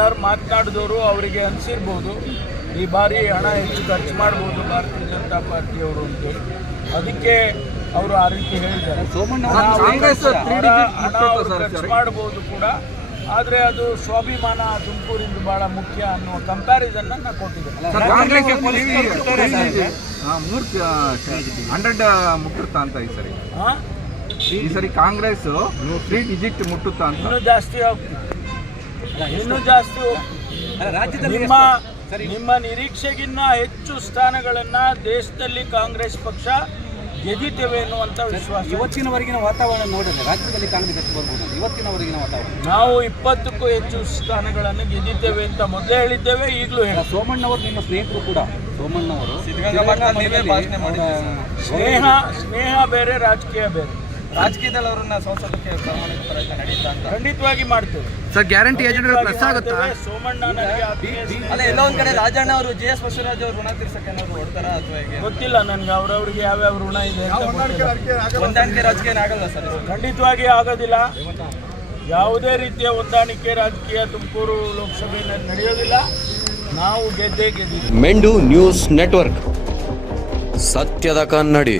ಯಾರು ಮಾತನಾಡಿದವರು ಅವರಿಗೆ ಅನಿಸಿರ್ಬೋದು ಈ ಬಾರಿ ಹಣ ಹೆಚ್ಚು ಖರ್ಚು ಮಾಡ್ಬೋದು ಭಾರತೀಯ ಜನತಾ ಪಾರ್ಟಿಯವರು ಅಂತೇಳಿ. ಅದಕ್ಕೆ ಅವರು ಆ ರೀತಿ ಹೇಳಿದ್ದಾರೆ. ಹಣ ಅವರು ಖರ್ಚು ಮಾಡ್ಬೋದು ಕೂಡ, ಆದರೆ ಅದು ಸ್ವಾಭಿಮಾನ ತುಮಕೂರಿಂದ ಬಹಳ ಮುಖ್ಯ ಅನ್ನುವ ಕಂಪ್ಯಾರಿಸನ್ ನಾನು ಕೊಟ್ಟಿದ್ದೇನೆ. 100 ಮುಟ್ಟುತ್ತಾ ಅಂತ ಈ ಸರಿ ಕಾಂಗ್ರೆಸ್ 3 ಡಿಜಿಟ್ ಮುಟ್ಟುತ್ತಾ ಅಂತ? ಇನ್ನೂ ಜಾಸ್ತಿ ಹೋಗ್ತದೆ. ನಿಮ್ಮ ನಿರೀಕ್ಷೆಗಿನ್ನ ಹೆಚ್ಚು ಸ್ಥಾನಗಳನ್ನು ದೇಶದಲ್ಲಿ ಕಾಂಗ್ರೆಸ್ ಪಕ್ಷ ಗೆದ್ದಿದ್ದೇವೆ ಎನ್ನುವಂಥ ವಿಶ್ವಾಸ. ಇವತ್ತಿನವರೆಗಿನ ವಾತಾವರಣ ನೋಡಿದ್ರೆ ರಾಜ್ಯದಲ್ಲಿ ಕಾಂಗ್ರೆಸ್ ಹೆಚ್ಚು ಬರ್ಬೋದು. ಇವತ್ತಿನವರೆಗಿನ ವಾತಾವರಣ ನಾವು 20ಕ್ಕೂ ಹೆಚ್ಚು ಸ್ಥಾನಗಳನ್ನು ಗೆದ್ದಿದ್ದೇವೆ ಅಂತ ಮೊದಲೇ ಹೇಳಿದ್ದೇವೆ, ಈಗಲೂ ಹೇಳಿ. ಸೋಮಣ್ಣವರು ನಿಮ್ಮ ಸ್ನೇಹಿತರು ಕೂಡ. ಸೋಮಣ್ಣವರು ಸ್ನೇಹ ಬೇರೆ, ರಾಜಕೀಯ ಬೇರೆ. ರಾಜಕೀಯದಲ್ಲಿ ಅವರನ್ನ ಸಂಸದಕ್ಕೆ ಪ್ರಯತ್ನ ನಡೀತಾ ಅಂತ ಖಂಡಿತವಾಗಿ ಮಾಡ್ತೇವೆ ಸರ್. ಗ್ಯಾರಂಟಿ ಯೋಜನೆಗಳು ಪ್ಲಸ್ ಆಗುತ್ತಾ? ಸೋಮಣ್ಣ ಅಲ್ಲ, ಎಲ್ಲೋ ಒಂದ್ ಕಡೆ ರಾಜಣ್ಣ ಅವರು JS ಬಸವರಾಜ್ ಅವರು ಋಣ ತೀರ್ಸಕ್ಕೆ ಏನಾದ್ರು ಹೊಡ್ತಾರ ಅಥವಾ ಹೇಗೆ ಗೊತ್ತಿಲ್ಲ ನನಗೆ. ಅವ್ರವ್ರಿಗೆ ಯಾವ್ಯಾವ ಋಣ ಇದೆ ಅಂತ ಹೊಂದಾಣಿಕೆ ರಾಜಕೀಯ ಆಗಲ್ಲ ಸರ್. ಖಂಡಿತವಾಗಿ ಆಗೋದಿಲ್ಲ. ಯಾವುದೇ ರೀತಿಯ ಹೊಂದಾಣಿಕೆ ರಾಜಕೀಯ ತುಮಕೂರು ಲೋಕಸಭೆಯಲ್ಲಿ ನಡೆಯೋದಿಲ್ಲ. ನಾವು ಗೆದ್ದಿದ್ದೀವಿ. ಮೆಂಡು ನ್ಯೂಸ್ ನೆಟ್ವರ್ಕ್, ಸತ್ಯದ ಕನ್ನಡಿ.